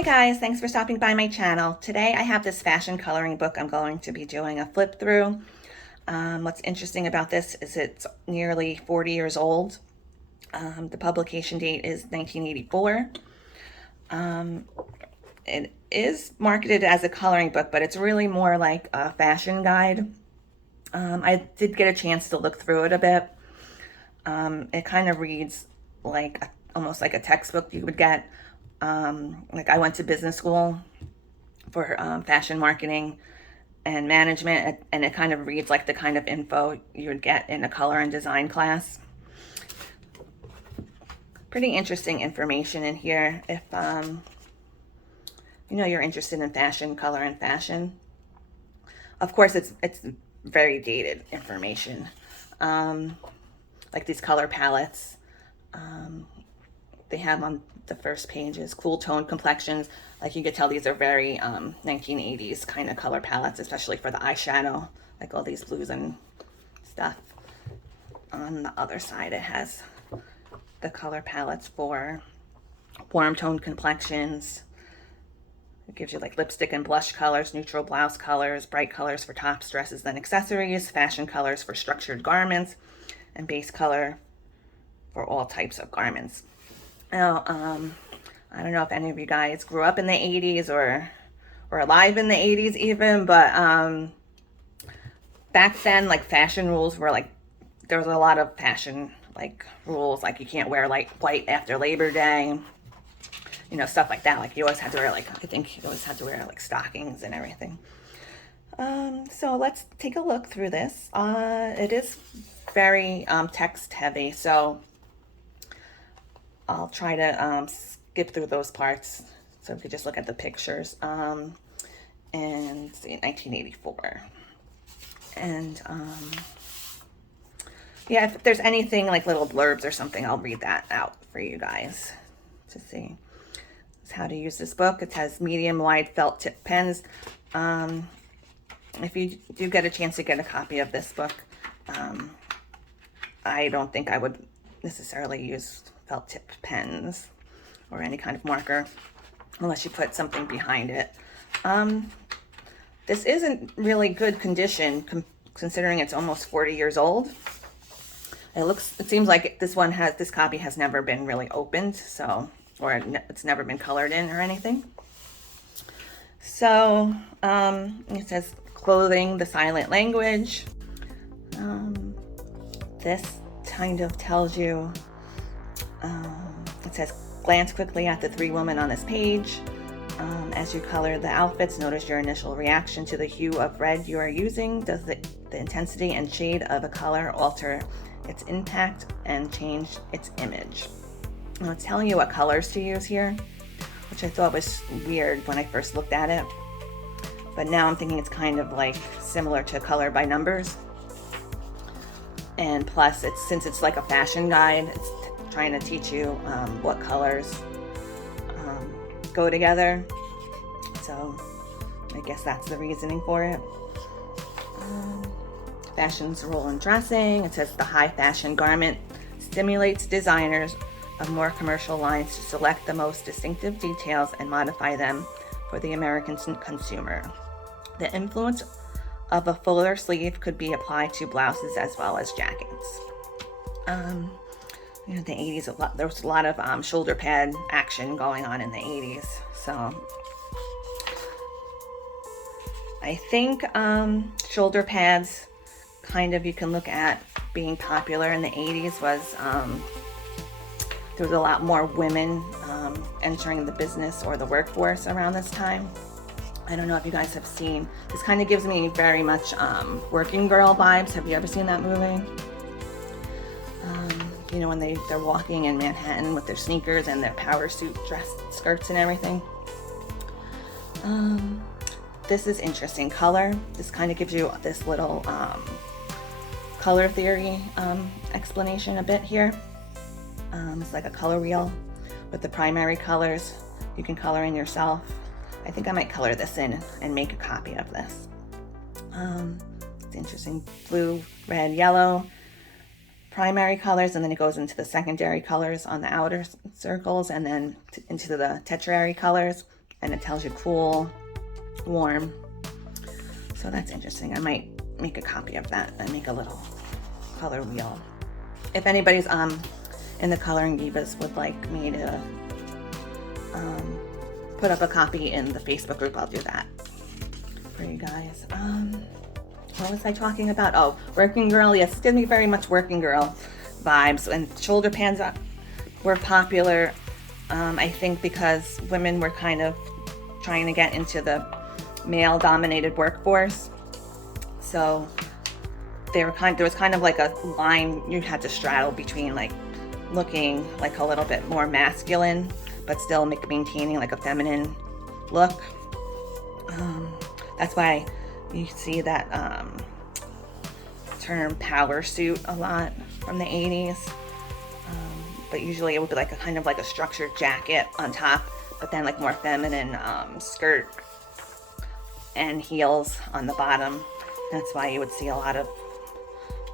Hi guys, thanks for stopping by my channel. Today I have this fashion coloring book I'm going to be doing a flip through. What's interesting about this is it's nearly 40 years old. The publication date is 1984. It is marketed as a coloring book, but it's really more like a fashion guide. I did get a chance to look through it a bit. It kind of reads like almost like a textbook you would get. Like I went to business school for fashion marketing and management, and it kind of reads like the kind of info you would get in a color and design class. Pretty interesting information in here if you know you're interested in fashion, color, and fashion. Of course, it's very dated information, like these color palettes. They have on the first pages cool tone complexions. Like you could tell these are very 1980s kind of color palettes, especially for the eyeshadow, like all these blues and stuff. On the other side, it has the color palettes for warm tone complexions. It gives you like lipstick and blush colors, neutral blouse colors, bright colors for tops, dresses, and accessories, fashion colors for structured garments, and base color for all types of garments. Now, I don't know if any of you guys grew up in the 80s or alive in the 80s even, but back then, like fashion rules were like, there was a lot of fashion like rules, like you can't wear like white after Labor Day, you know, stuff like that. Like you always had to wear like, I think you always had to wear like stockings and everything. So let's take a look through this. It is very text heavy, so I'll try to skip through those parts so we could just look at the pictures. And see, 1984. And yeah, if there's anything like little blurbs or something, I'll read that out for you guys to see. This is how to use this book. It has medium wide felt tip pens. If you do get a chance to get a copy of this book, I don't think I would necessarily use felt tip pens or any kind of marker unless you put something behind it. This isn't really good condition considering it's almost 40 years old. It seems like this copy has never been really opened, so, or it's never been colored in or anything. So it says clothing, the silent language. This kind of tells you, it says glance quickly at the three women on this page. As you color the outfits, notice your initial reaction to the hue of red you are using. Does the intensity and shade of a color alter its impact and change its image? Now it's telling you what colors to use here, which I thought was weird when I first looked at it. But now I'm thinking it's kind of like similar to Color by Numbers. And plus, since it's like a fashion guide, it's trying to teach you what colors go together. So I guess that's the reasoning for it. Fashion's role in dressing. It says the high fashion garment stimulates designers of more commercial lines to select the most distinctive details and modify them for the American consumer. The influence of a fuller sleeve could be applied to blouses as well as jackets. You know, the 80s, there was a lot of shoulder pad action going on in the 80s. So I think shoulder pads kind of you can look at being popular in the 80s was there was a lot more women entering the business or the workforce around this time. I don't know if you guys have seen, this kind of gives me very much Working Girl vibes. Have you ever seen that movie? You know, when they're walking in Manhattan with their sneakers and their power suit dress skirts and everything. This is interesting. Color. This kind of gives you this little color theory explanation a bit here. It's like a color wheel with the primary colors. You can color in yourself. I think I might color this in and make a copy of this. It's interesting. Blue, red, yellow. Primary colors, and then it goes into the secondary colors on the outer circles, and then into the tertiary colors. and it tells you cool, warm. So that's interesting. I might make a copy of that and make a little color wheel. If anybody's in the Coloring Divas would like me to put up a copy in the Facebook group, I'll do that for you guys. What was I talking about? Oh, Working Girl. Yes, it's gonna be very much Working Girl vibes, and shoulder pads were popular, I think because women were kind of trying to get into the male-dominated workforce. So there was kind of like a line you had to straddle between like looking like a little bit more masculine, but still maintaining like a feminine look. That's why you see that term power suit a lot from the 80s. But usually it would be like a kind of like a structured jacket on top, but then like more feminine skirt and heels on the bottom. That's why you would see a lot of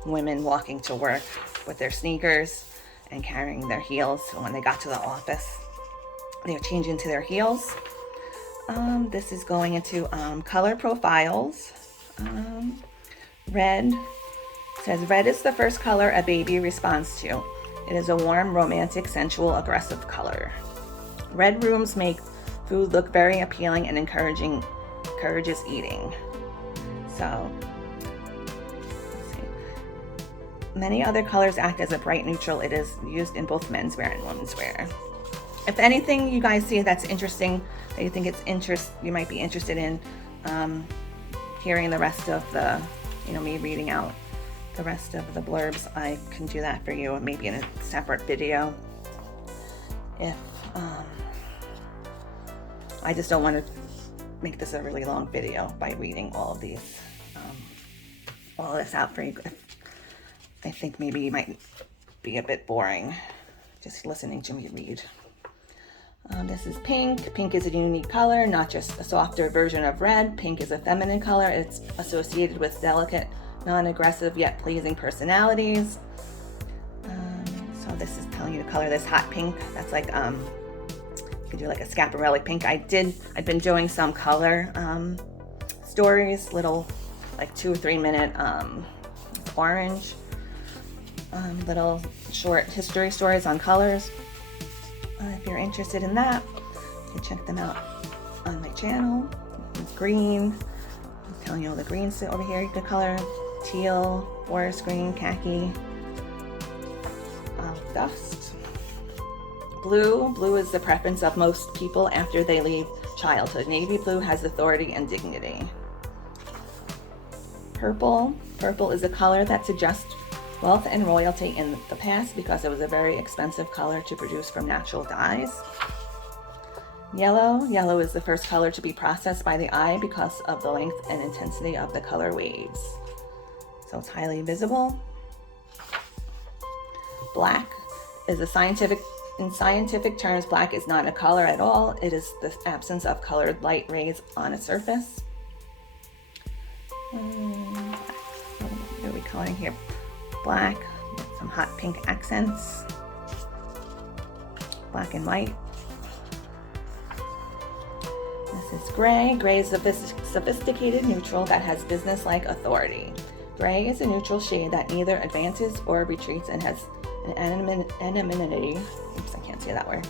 women walking to work with their sneakers and carrying their heels. So when they got to the office, they would change into their heels. This is going into color profiles. Red says, red is the first color a baby responds to. It is a warm, romantic, sensual, aggressive color. Red rooms make food look very appealing and encourages eating. So, let's see. Many other colors act as a bright neutral. It is used in both menswear and womenswear. If anything you guys see that's interesting, that you think you might be interested in hearing the rest of the, me reading out the rest of the blurbs, I can do that for you, maybe in a separate video. If I just don't want to make this a really long video by reading all of these, all of this out for you. I think maybe you might be a bit boring just listening to me read. This is pink. Pink is a unique color, not just a softer version of red. Pink is a feminine color. It's associated with delicate, non-aggressive yet pleasing personalities. So this is telling you to color this hot pink. That's like you could do like a Schiaparelli pink. I'd been doing some color stories, little like 2 or 3 minute orange, little short history stories on colors. If you're interested in that, you can check them out on my channel. Green, I'm telling you all the greens over here you can color. Teal, forest green, khaki, dust. Blue is the preference of most people after they leave childhood. Navy blue has authority and dignity. Purple is a color that suggests wealth and royalty in the past because it was a very expensive color to produce from natural dyes. Yellow is the first color to be processed by the eye because of the length and intensity of the color waves. So it's highly visible. Black is in scientific terms, black is not a color at all. It is the absence of colored light rays on a surface. What are we coloring here? Black, some hot pink accents. Black and white. This is gray. Gray is a sophisticated neutral that has business-like authority. Gray is a neutral shade that neither advances or retreats and has an anonymity, oops, I can't say that word,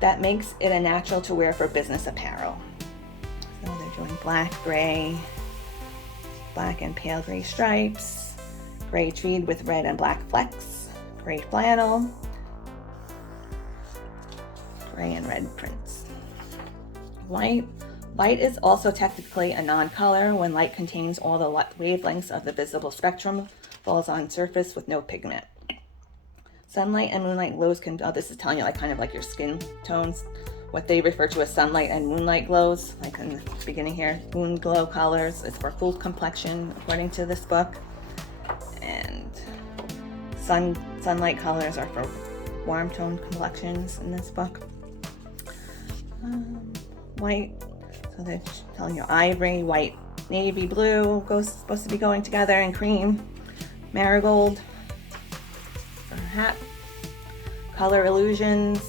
that makes it a natural to wear for business apparel. So they're doing black, gray, black and pale gray stripes, gray tweed with red and black flecks, gray flannel, gray and red prints. White is also technically a non-color when light contains all the wavelengths of the visible spectrum, falls on surface with no pigment. Sunlight and moonlight glows this is telling you like kind of like your skin tones, what they refer to as sunlight and moonlight glows, like in the beginning here. Moon glow colors is for full complexion, according to this book. And sunlight colors are for warm toned complexions in this book. White, so they're telling you ivory, white, navy blue supposed to be going together, and cream, marigold for a hat. Color illusions.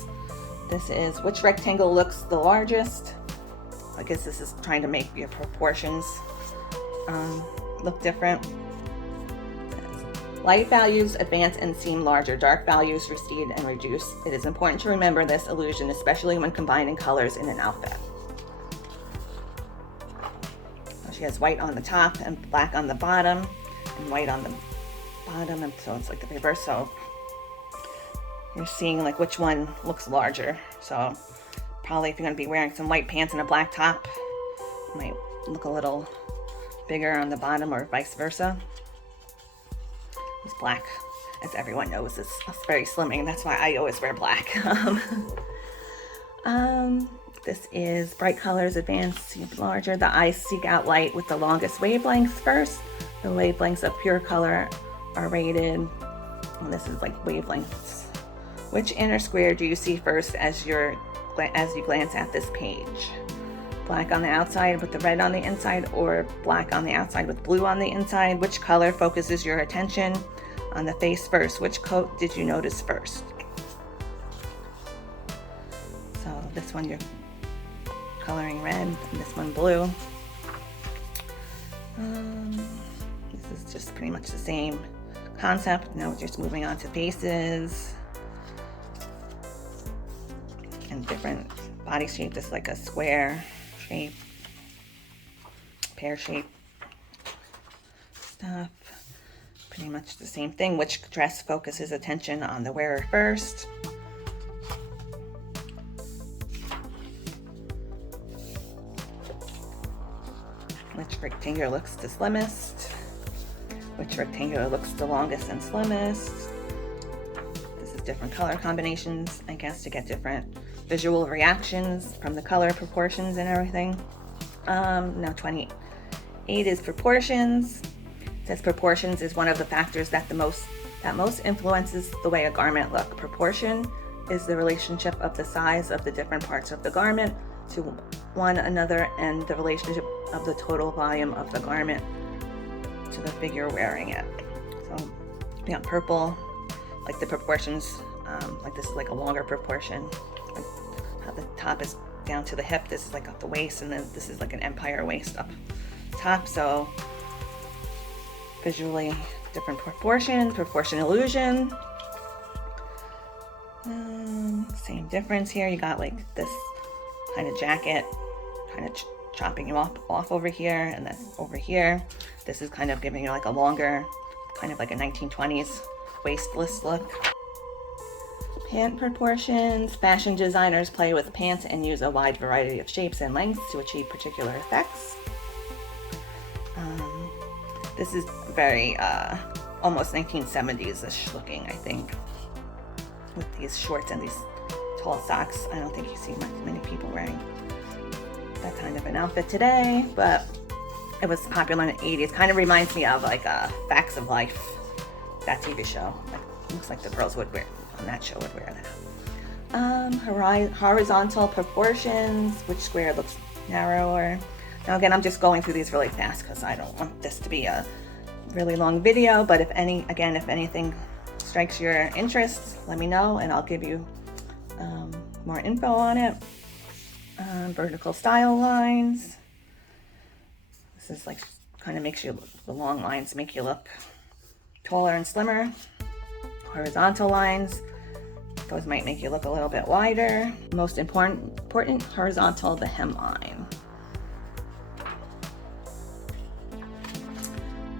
This is which rectangle looks the largest. I guess this is trying to make your proportions look different. Light values advance and seem larger. Dark values recede and reduce. It is important to remember this illusion, especially when combining colors in an outfit. She has white on the top and black on the bottom, and white on the bottom, and so it's like the reverse. So you're seeing like which one looks larger. So probably if you're going to be wearing some white pants and a black top, it might look a little bigger on the bottom, or vice versa. It's black, as everyone knows, is very slimming. That's why I always wear black. This is bright colors advance, see larger. The eyes seek out light with the longest wavelengths first. The wavelengths of pure color are rated. And this is like wavelengths. Which inner square do you see first as you glance at this page? Black on the outside with the red on the inside, or black on the outside with blue on the inside? Which color focuses your attention on the face first? Which coat did you notice first? So this one you're coloring red, and this one blue. This is just pretty much the same concept. Now we're just moving on to faces and different body shape. This is like a square shape, pear shape stuff. Pretty much the same thing. Which dress focuses attention on the wearer first? Which rectangular looks the slimmest? Which rectangular looks the longest and slimmest? This is different color combinations, I guess, to get different visual reactions from the color proportions and everything. Now 28 is proportions. It says proportions is one of the factors that most influences the way a garment looks. Proportion is the relationship of the size of the different parts of the garment to one another, and the relationship of the total volume of the garment to the figure wearing it. So we got purple, like the proportions, like this is like a longer proportion. Like how the top is down to the hip, this is like up the waist, and then this is like an empire waist up top. So visually different proportions, proportion illusion. Same difference here. You got like this kind of jacket, kind of chopping you off over here, and then over here, this is kind of giving you like a longer, kind of like a 1920s waistless look. Pant proportions. Fashion designers play with pants and use a wide variety of shapes and lengths to achieve particular effects. This is very almost 1970s-ish looking, I think, with these shorts and these tall socks. I don't think you see many people wearing that kind of an outfit today, but it was popular in the 80s. Kind of reminds me of like Facts of Life, that TV show. Like, looks like the girls would wear on that show would wear that. Horizontal proportions. Which square looks narrower? Now again, I'm just going through these really fast because I don't want this to be a really long video, but if anything strikes your interest, let me know and I'll give you more info on it. Vertical style lines. This is like kind of makes you, the long lines make you look taller and slimmer. Horizontal lines, those might make you look a little bit wider. Most important horizontal, the hemline.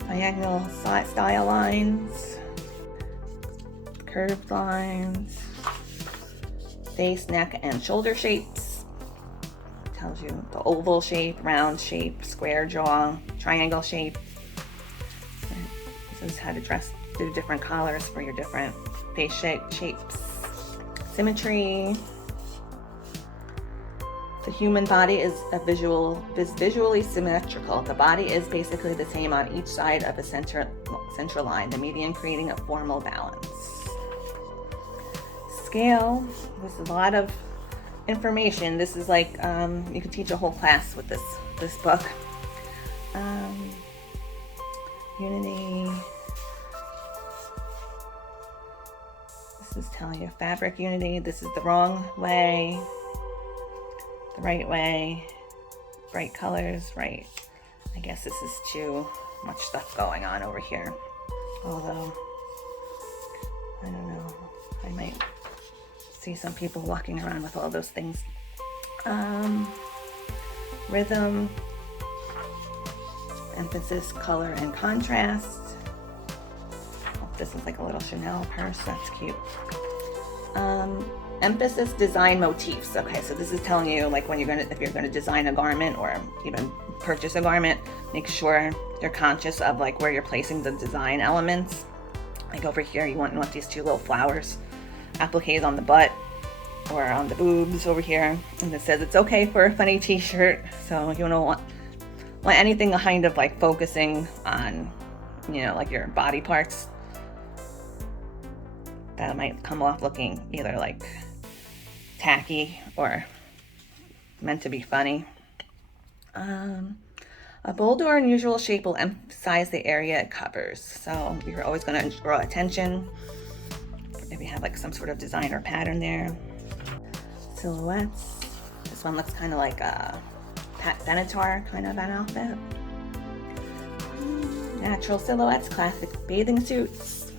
Diagonal style lines, curved lines, face, neck, and shoulder shapes. Tells you the oval shape, round shape, square jaw, triangle shape. This is how to do different collars for your different face shapes. Symmetry. The human body is visually symmetrical. The body is basically the same on each side of a central line, the median creating a formal balance. Scale. This is a lot of information. This is like you could teach a whole class with this book. Unity. This is telling you fabric unity. This is the wrong way, the right way, bright colors, right? I guess this is too much stuff going on over here. Although, I don't know, I might see some people walking around with all those things. Rhythm, emphasis, color, and contrast. Oh, this is like a little Chanel purse, that's cute. Emphasis, design, motifs. Okay, so this is telling you like when if you're gonna design a garment or even purchase a garment, make sure you're conscious of like where you're placing the design elements. Like over here, you want these two little flowers appliques on the butt or on the boobs over here. And it says it's okay for a funny t-shirt. So you don't want anything kind of like focusing on, you know, like your body parts. That might come off looking either like tacky or meant to be funny. A bold or unusual shape will emphasize the area it covers. So you're always going to draw attention if you have like some sort of design or pattern there. Silhouettes. This one looks kind of like a Pat Benatar kind of an outfit. Natural silhouettes, classic bathing suits.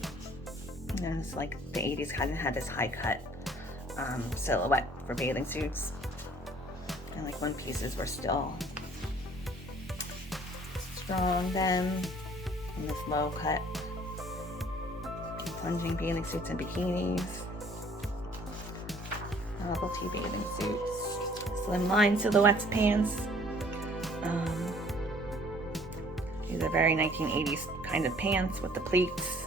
And it's like the 80s kind of had this high cut silhouette for bathing suits. And like one pieces were still strong then. And this low cut plunging bathing suits and bikinis. Novelty bathing suits. Slimline silhouettes pants. These are very 1980s kind of pants with the pleats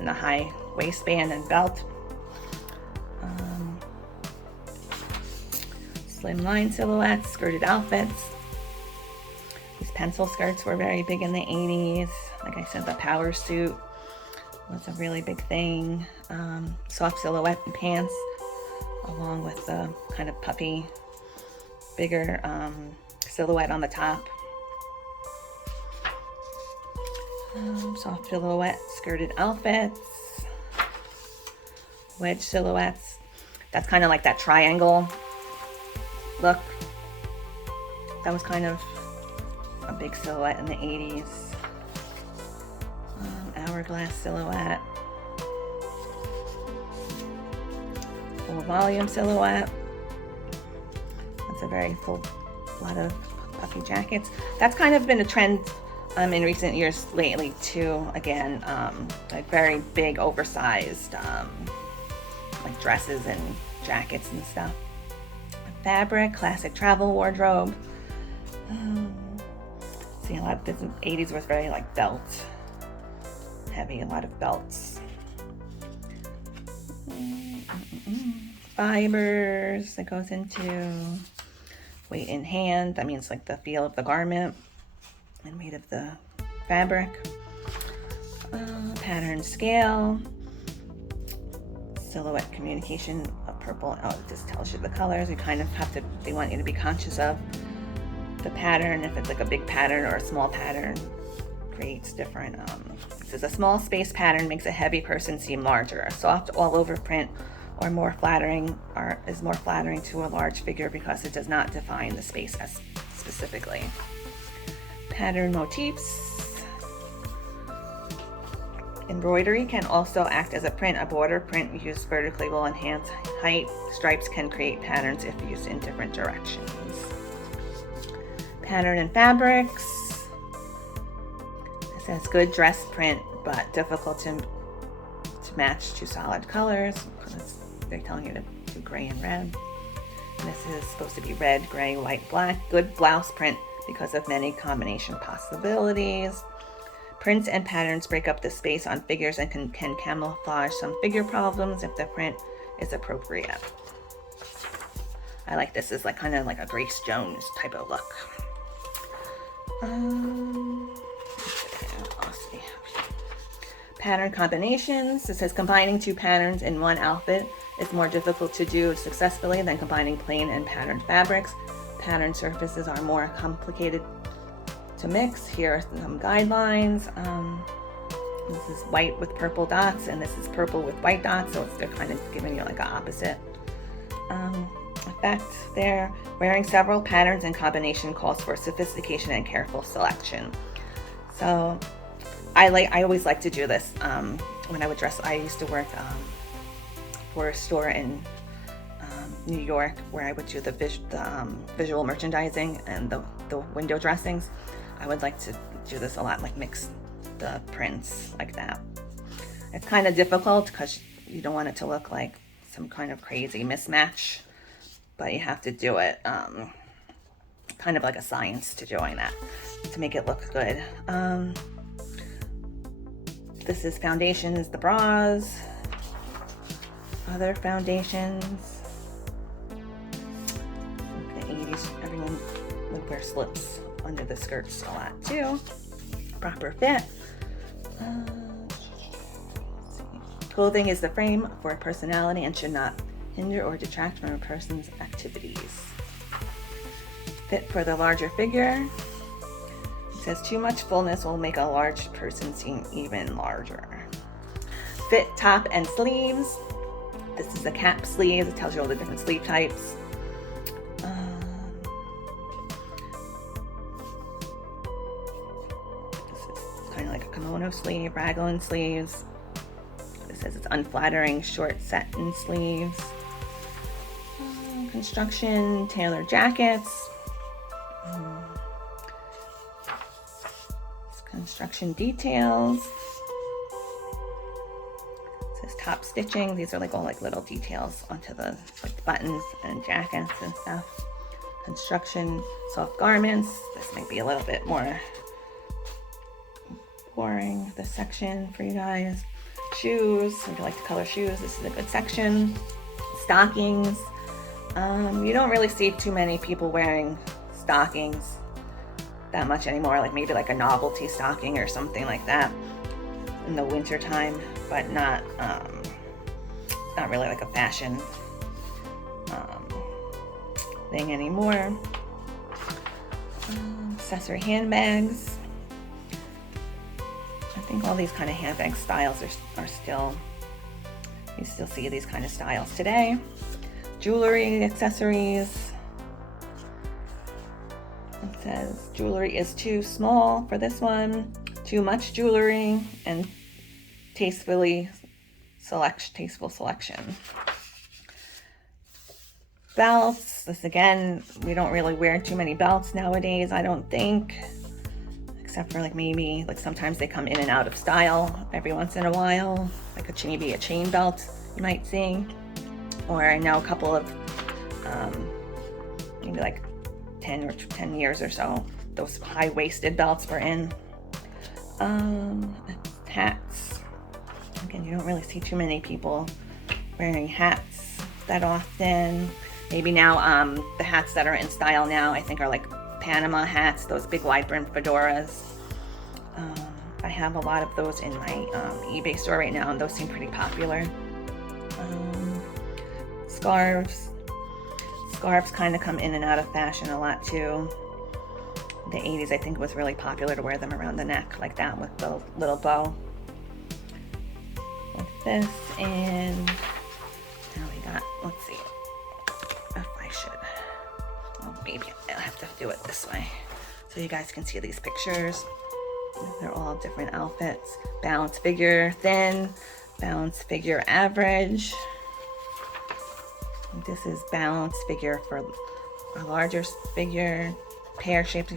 and a high waistband and belt. Slimline silhouettes, skirted outfits. These pencil skirts were very big in the 80s. Like I said, the power suit was a really big thing. Soft silhouette pants, along with the kind of puffy, bigger silhouette on the top. Soft silhouette skirted outfits. Wedge silhouettes. That's kind of like that triangle look. That was kind of a big silhouette in the 80s. Hourglass silhouette. Full volume silhouette. That's a very full, lot of puffy jackets. That's kind of been a trend in recent years lately too. Again, like very big, oversized, like dresses and jackets and stuff. Fabric, classic travel wardrobe. See, a lot of this 80s was very like belt heavy, a lot of belts. Fibers that goes into weight in hand. That means like the feel of the garment and weight of the fabric. Pattern scale. Silhouette communication of purple. Oh, it just tells you the colors. You kind of have to, they want you to be conscious of the pattern. If it's like a big pattern or a small pattern, creates different. It says a small space pattern makes a heavy person seem larger. A soft all over print or more flattering is more flattering to a large figure because it does not define the space as specifically. Pattern motifs. Embroidery can also act as a print. A border print used vertically will enhance height. Stripes can create patterns if used in different directions. Pattern and fabrics. It says good dress print, but difficult to match to solid colors. They're telling you to do gray and red. And this is supposed to be red, gray, white, black. Good blouse print because of many combination possibilities. Prints and patterns break up the space on figures and can camouflage some figure problems if the print is appropriate. I like this as like kind of like a Grace Jones type of look. Let's see. Pattern combinations. It says combining two patterns in one outfit is more difficult to do successfully than combining plain and patterned fabrics. Pattern surfaces are more complicated to mix. Here are some guidelines. This is white with purple dots, and this is purple with white dots, so they're kind of giving you like an opposite effect there. Wearing several patterns in combination calls for sophistication and careful selection. So I always like to do this when I would dress. I used to work for a store in New York where I would do the visual merchandising and the window dressings. I would like to do this a lot, like mix the prints like that. It's kind of difficult because you don't want it to look like some kind of crazy mismatch, but you have to do it kind of like a science to doing that to make it look good. This is foundations, the bras, other foundations. In the 80s, everyone would wear slips under the skirts a lot too. Proper fit. Clothing is the frame for a personality and should not hinder or detract from a person's activities. Fit for the larger figure. It says too much fullness will make a large person seem even larger. Fit top and sleeves. This is a cap sleeve. It tells you all the different sleeve types. This is kind of like a kimono sleeve, raglan sleeves. It says it's unflattering, short satin sleeves. Construction, tailored jackets. Construction details. It says top stitching. These are like all like little details onto the like buttons and jackets and stuff. Construction, soft garments. This might be a little bit more boring, this section for you guys. Shoes, if you like to color shoes, this is a good section. Stockings. You don't really see too many people wearing stockings that much anymore, like maybe like a novelty stocking or something like that in the winter time, but not really like a fashion thing anymore. Accessory handbags. I think all these kind of handbag styles are still, you still see these kind of styles today. Jewelry, accessories. It says jewelry is too small for this one, too much jewelry, and tasteful selection. Belts. This again, we don't really wear too many belts nowadays, I don't think, except for like maybe like sometimes they come in and out of style every once in a while, like maybe a chain belt you might see. Or I know a couple of maybe like 10 years or so, those high-waisted belts were in. Hats. Again, you don't really see too many people wearing hats that often. Maybe now the hats that are in style now I think are like Panama hats, those big wide brim fedoras. I have a lot of those in my eBay store right now, and those seem pretty popular. Scarves. Scarves kind of come in and out of fashion a lot too. In the 80s, I think it was really popular to wear them around the neck like that with the little bow. Like this, and now we got, let's see if I should, oh, maybe I'll have to do it this way so you guys can see these pictures. They're all different outfits. Balanced figure thin, balanced figure average. This is balanced figure for a larger figure, pear-shaped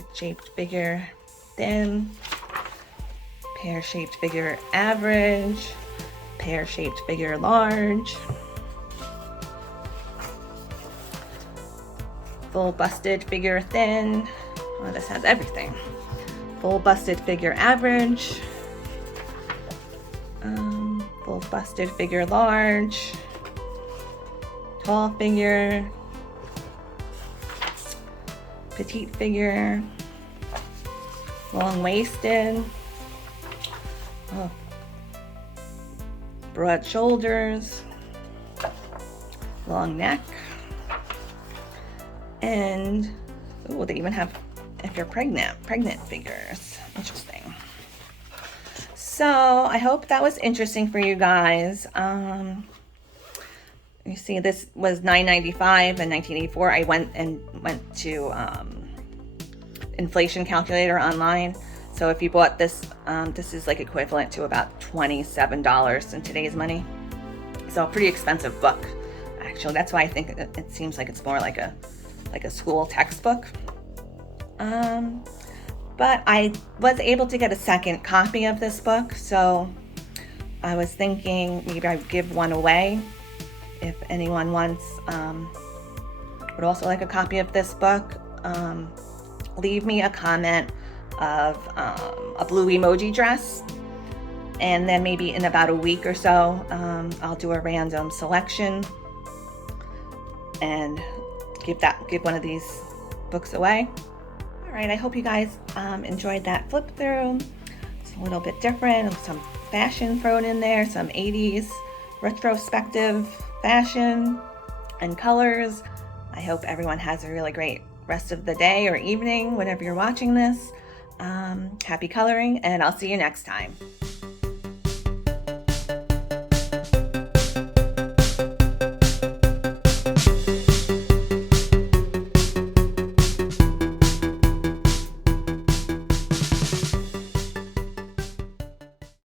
figure thin, pear-shaped figure average, pear-shaped figure large, full busted figure thin. Oh, this has everything. Full busted figure average, full busted figure large, tall figure, petite figure, long-waisted, broad shoulders, long neck, and oh, they even have if you're pregnant figures. Interesting. So I hope that was interesting for you guys. You see, this was $9.95 in 1984. I went to inflation calculator online. So if you bought this, this is like equivalent to about $27 in today's money. So a pretty expensive book, actually. That's why I think it seems like it's more like a school textbook. But I was able to get a second copy of this book, so I was thinking maybe I'd give one away if anyone wants, would also like a copy of this book. Leave me a comment of a blue emoji dress, and then maybe in about a week or so, I'll do a random selection and give one of these books away. All right, I hope you guys enjoyed that flip through. It's a little bit different, some fashion thrown in there, some 80s retrospective fashion and colors. I hope everyone has a really great rest of the day or evening, whenever you're watching this. Happy coloring, and I'll see you next time.